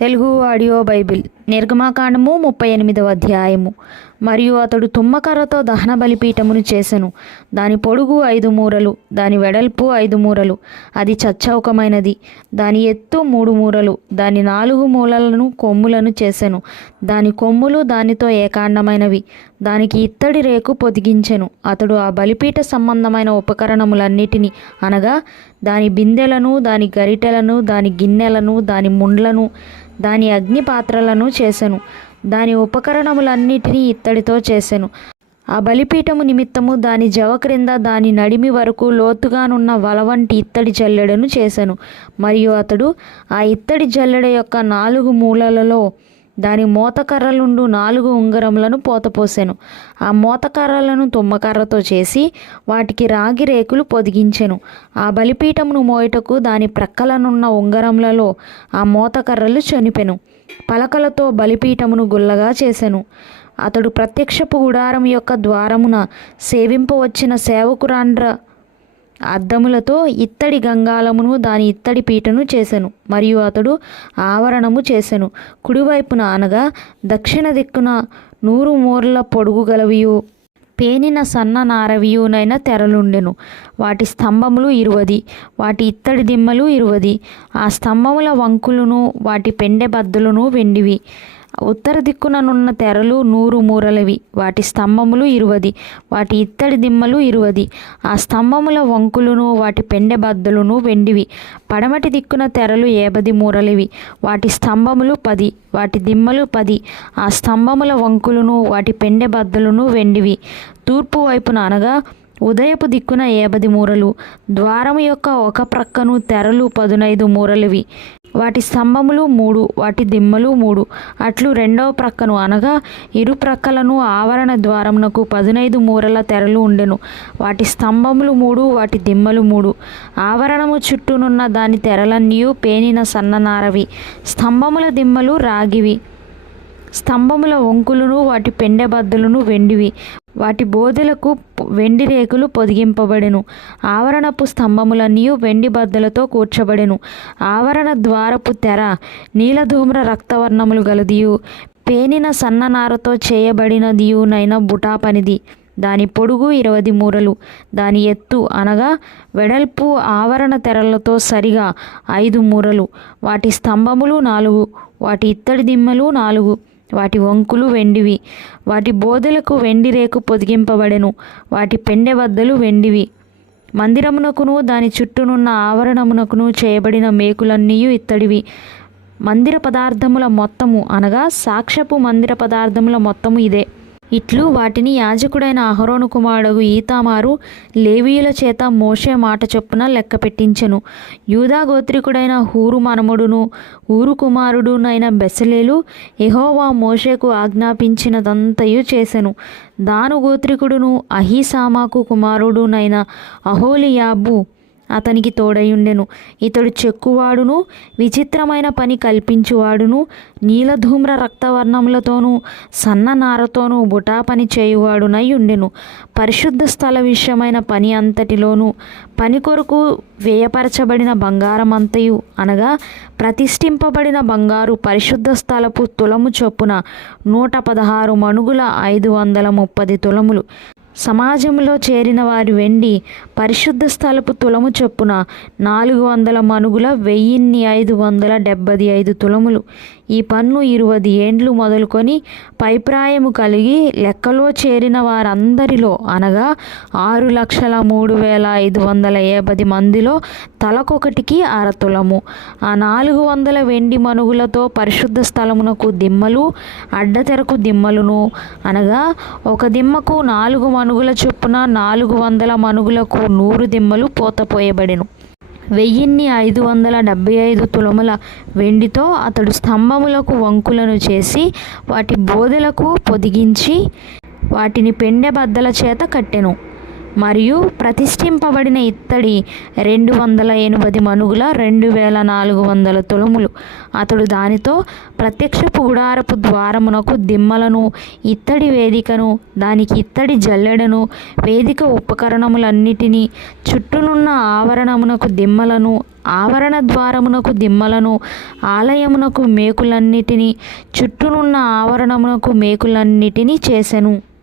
Telugu audio Bible నిర్గమాకాండము ముప్పై ఎనిమిదవ అధ్యాయము. మరియు అతడు తుమ్మకర్రతో దహన బలిపీఠమును చేసెను. దాని పొడుగు ఐదు మూరలు దాని వెడల్పు ఐదు మూరలు అది చచ్చౌకమైనది. దాని ఎత్తు మూడు మూరలు దాని నాలుగు మూలలను కొమ్ములను చేసెను. దాని కొమ్ములు దానితో ఏకాండమైనవి. దానికి ఇత్తడి రేకు పొదిగించెను. అతడు ఆ బలిపీఠ సంబంధమైన ఉపకరణములన్నిటినీ అనగా దాని బిందెలను దాని గరిటెలను దాని గిన్నెలను దాని ముండ్లను దాని అగ్ని పాత్రలను చేసెను. దాని ఉపకరణములన్నిటినీ ఇత్తడితో చేసెను. ఆ బలిపీఠము నిమిత్తము దాని జవ క్రింద దాని నడిమి వరకు లోతుగానున్న వల వంటి ఇత్తడి జల్లెడను చేశాను మరియు అతడు ఆ ఇత్తడి జల్లెడ యొక్క నాలుగు మూలలలో దాని మోతకర్రలుండు నాలుగు ఉంగరములను పోతపోసెను. ఆ మోతకర్రలను తుమ్మకర్రతో చేసి వాటికి రాగి రేకులు పొదిగించెను. ఆ బలిపీఠమును మోయటకు దాని ప్రక్కలనున్న ఉంగరములలో ఆ మోతకర్రలు చనిపెను. పలకలతో బలిపీఠమును గుల్లగా చేసెను. అతడు ప్రత్యక్షపు గుడారం యొక్క ద్వారమున సేవింపవచ్చిన సేవకురాండ్ర అద్దములతో ఇత్తడి గంగాలమును దాని ఇత్తడి పీటను చేసెను. మరియు అతడు ఆవరణము చేసెను. కుడివైపున అనగా దక్షిణ దిక్కున నూరు మూరల పొడుగు గలవియు పేనిన సన్న నారవియునైన తెరలుండెను. వాటి స్తంభములు ఇరువది వాటి ఇత్తడి దిమ్మలు ఇరువది. ఆ స్తంభముల వంకులను వాటి పెండె బద్దలను వెండివి. ఉత్తర దిక్కుననున్న తెరలు నూరు మూరలవి వాటి స్తంభములు ఇరువది వాటి ఇత్తడి దిమ్మలు ఇరువది. ఆ స్తంభముల వంకులను వాటి పెండె బద్దలును వెండివి. పడమటి దిక్కున తెరలు ఏబది మూరలవి వాటి స్తంభములు పది వాటి దిమ్మలు పది. ఆ స్తంభముల వంకులను వాటి పెండె బద్దలును వెండివి. తూర్పు వైపున అనగా ఉదయపు దిక్కున ఏబది మూరలు ద్వారము యొక్క ఒక ప్రక్కను తెరలు పదునైదు మూరలవి. వాటి స్తంభములు మూడు వాటి దిమ్మలు మూడు. అట్లు రెండవ ప్రక్కను అనగా ఇరు ప్రక్కలను ఆవరణ ద్వారమునకు పదునైదు మూరల తెరలు ఉండెను. వాటి స్తంభములు మూడు వాటి దిమ్మలు మూడు. ఆవరణము చుట్టూనున్న దాని తెరలన్నీ పేనిన సన్ననారవి. స్తంభముల దిమ్మలు రాగివి. స్తంభముల వంకులను వాటి పెండెబద్దలను వెండివి. వాటి బోధెలకు వెండి రేకులు పొదిగింపబడెను. ఆవరణపు స్తంభములన్నీ వెండి బద్దలతో కూర్చబడెను. ఆవరణ ద్వారపు తెర నీలధూమ్ర రక్తవర్ణములు గలదియు. పేనిన సన్ననారతో చేయబడినదియునైన బుటాపనిది. దాని పొడుగు ఇరవది మూరలు. దాని ఎత్తు అనగా వెడల్పు ఆవరణ తెరలతో సరిగా ఐదు మూరలు. వాటి స్తంభములు నాలుగు. వాటి ఇత్తడి దిమ్మలు నాలుగు. వాటి వంకులు వెండివి. వాటి బోధలకు వెండి రేకు పొదిగింపబడెను. వాటి పెండె వద్దలు వెండివి. మందిరమునకును దాని చుట్టూనున్న ఆవరణమునకును చేయబడిన మేకులన్నీ ఇత్తడివి. మందిర పదార్థముల మొత్తము అనగా సాక్ష్యపు మందిర పదార్థముల మొత్తము ఇదే. ఇట్లు వాటిని యాజకుడైన అహరోను కుమారుడు ఈతామారు లేవీయుల చేత మోషే మాట చొప్పున లెక్క పెట్టించెను యూదా గోత్రికుడైన హూరు మనముడును ఊరు కుమారుడునైన బెసలేలు ఎహోవా మోషేకు ఆజ్ఞాపించినదంతయు చేసెను. దాను గోత్రికుడును అహీసామాకు కుమారుడునైన అహోలియాబు అతనికి తోడయుండెను. ఇతడు చెక్కువాడును విచిత్రమైన పని కల్పించువాడును నీలధూమ్ర రక్తవర్ణములతోనూ సన్ననారతోనూ బుటా పని చేయువాడునై ఉండెను. పరిశుద్ధ స్థల విషయమైన పని అంతటిలోనూ పని కొరకు వ్యయపరచబడిన బంగారం అంతయు అనగా ప్రతిష్ఠింపబడిన బంగారు పరిశుద్ధ స్థలపు తులము చొప్పున నూట పదహారు మణుగుల ఐదు వందల ముప్పది తులములు. సమాజంలో చేరిన వారి వెండి పరిశుద్ధ స్థలపు తులము చొప్పున నాలుగు వందల మనుగుల వెయ్యిన్ని ఐదు వందల డెబ్బది ఐదు తులములు. ఈ పన్ను ఇరువది ఏండ్లు మొదలుకొని పైప్రాయము కలిగి లెక్కలో చేరిన వారందరిలో అనగా ఆరు లక్షల మూడు వేల ఐదు వందల యాభై మందిలో తలకొకటికి అరతులము ఆ నాలుగు వందల వెండి మనుగులతో పరిశుద్ధ స్థలమునకు దిమ్మలు అడ్డతెరకు దిమ్మలును అనగా ఒక దిమ్మకు నాలుగు మనుగుల చొప్పున నాలుగు వందల మనుగులకు నూరు దిమ్మలు పోతపోయబడెను వెయ్యిన్ని ఐదు వందల డెబ్బై ఐదు తులముల వెండితో అతడు స్తంభములకు వంకులను చేసి వాటి బోధెలకు పొదిగించి వాటిని పెండె బద్దల చేత కట్టెను. మరియు ప్రతిష్ఠింపబడిన ఇత్తడి రెండు వందల ఎనిమిది మనుగుల రెండు వేల నాలుగు వందల తులములు. అతడు దానితో ప్రత్యక్షపు గుడారపు ద్వారమునకు దిమ్మలను ఇత్తడి వేదికను దానికి ఇత్తడి జల్లెడను వేదిక ఉపకరణములన్నిటినీ చుట్టూనున్న ఆవరణమునకు దిమ్మలను ఆవరణ ద్వారమునకు దిమ్మలను ఆలయమునకు మేకులన్నిటినీ చుట్టూనున్న ఆవరణమునకు మేకులన్నిటినీ చేసెను.